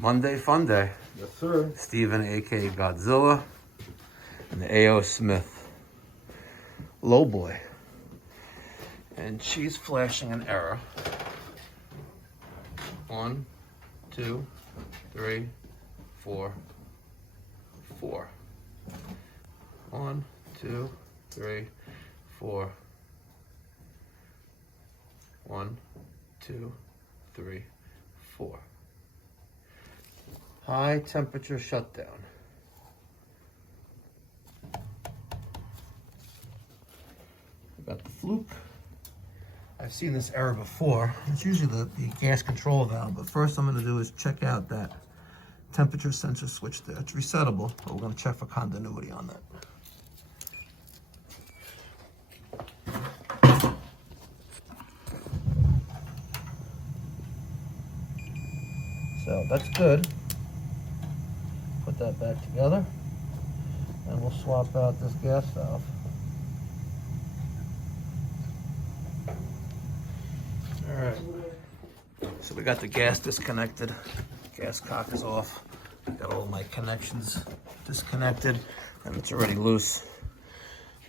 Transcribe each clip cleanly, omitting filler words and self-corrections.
Monday fun day. Yes, sir. Steven, aka Godzilla, and the A.O. Smith low boy. And she's flashing an error. 1, 2, 3, 4, 4. 1, 2, 3, 4. 1, 2, 3, 4. High temperature shutdown. Got the fluke. I've seen this error before. It's usually the gas control valve, but first I'm going to do is check out that temperature sensor switch there. It's resettable, but we're going to check for continuity on that. So that's good. Put that back together, and we'll swap out this gas valve. All right. So we got the gas disconnected. Gas cock is off. Got all my connections disconnected, and it's already loose.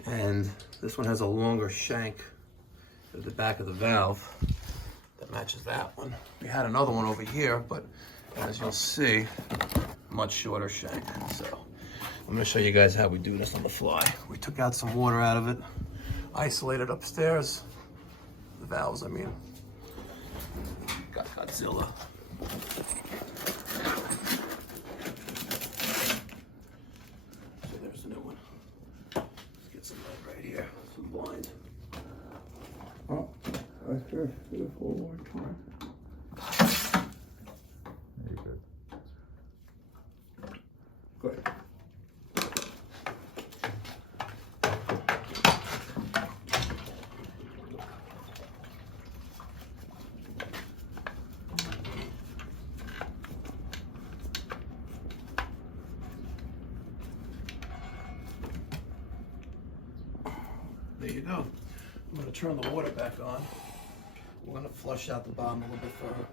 And this one has a longer shank at the back of the valve that matches that one. We had another one over here, but as you'll see, much shorter shank. So I'm gonna show you guys how we do this on the fly. We took out some water out of it, isolated upstairs. The valves, I mean. Got Godzilla. So there's the new one. Let's get some light right here, some blind. Oh, right here. Beautiful one. Very good. Good. There you go. I'm going to turn the water back on. We're going to flush out the bottom a little bit further.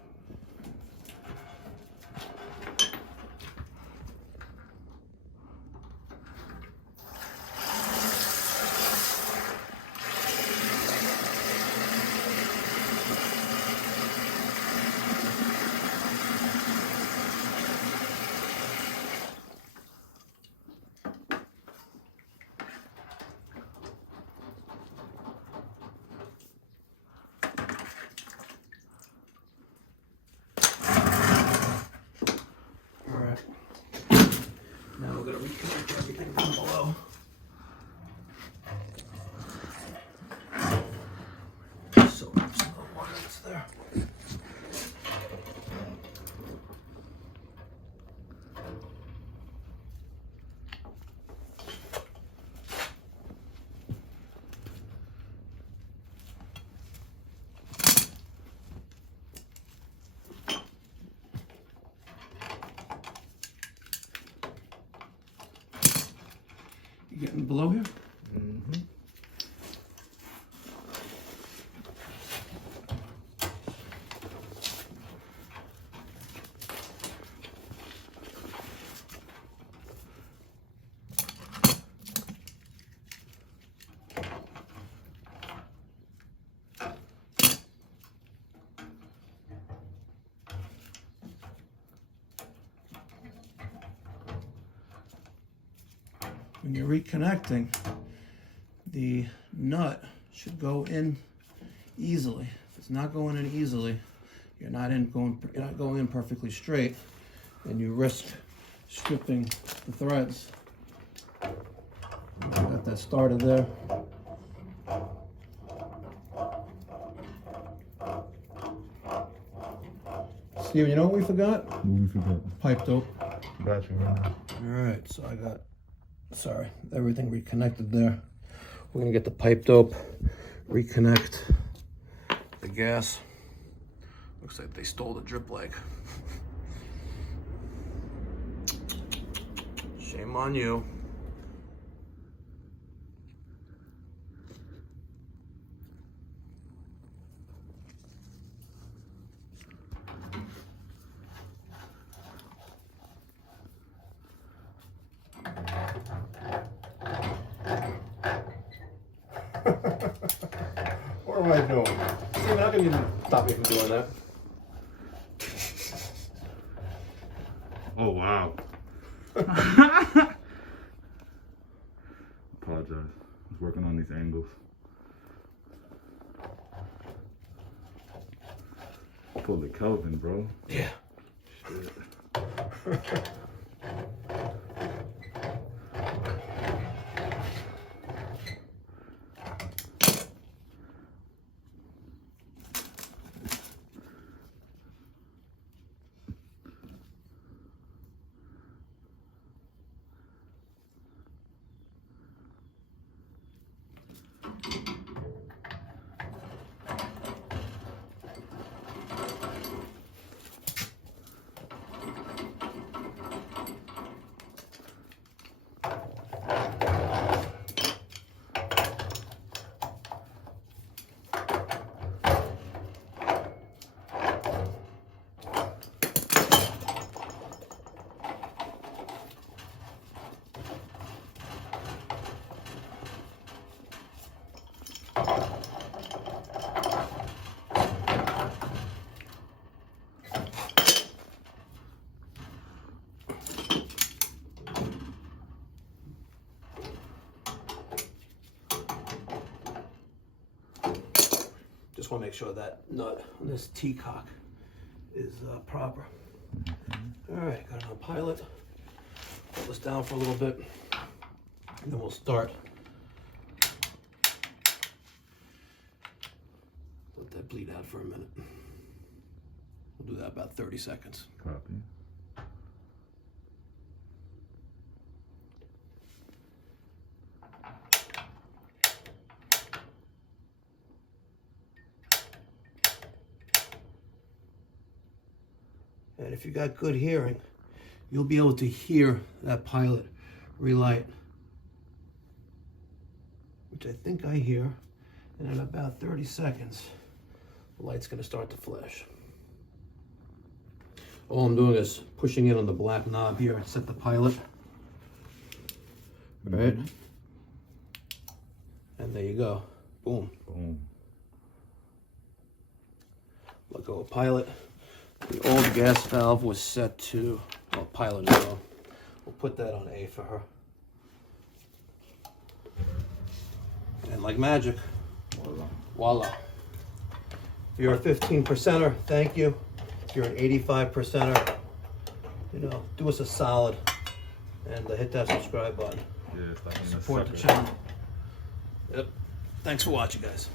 Now we're going to reconnect everything from below. So there's some water that's there. You getting below here? Mm-hmm. When you're reconnecting, the nut should go in easily. If it's not going in easily, you're not going in perfectly straight, and you risk stripping the threads. Got that started there. Steven, you know what we forgot? What we forgot? Pipe dope. Gotcha. Right. All right, so I got, sorry, everything reconnected there. We're gonna get the pipe dope, reconnect the gas. Looks like they stole the drip leg. Shame on you. am I doing? Steven, how come you didn't stop me from doing that? Oh, wow. Apologize. I was working on these angles. Pulled the Kelvin, bro. Yeah. Shit. Just want to make sure that nut on this T-cock is proper. All right, got it on pilot. Hold this down for a little bit, and then we'll start. Let that bleed out for a minute. We'll do that about 30 seconds. Copy. And if you got good hearing, you'll be able to hear that pilot relight, which I think I hear. And in about 30 seconds, the light's gonna start to flash. All I'm doing is pushing in on the black knob here and set the pilot. Right? And there you go. Boom. Boom. Let go of pilot. The old gas valve was set to, well, pilot as well. We'll put that on A for her. And like magic, Voila. voila. If you're a 15%er, thank you. If you're an 85%er, you know, do us a solid and hit that subscribe button. Yeah, it's like in a Support the sucker. channel. Yep. Thanks for watching, guys.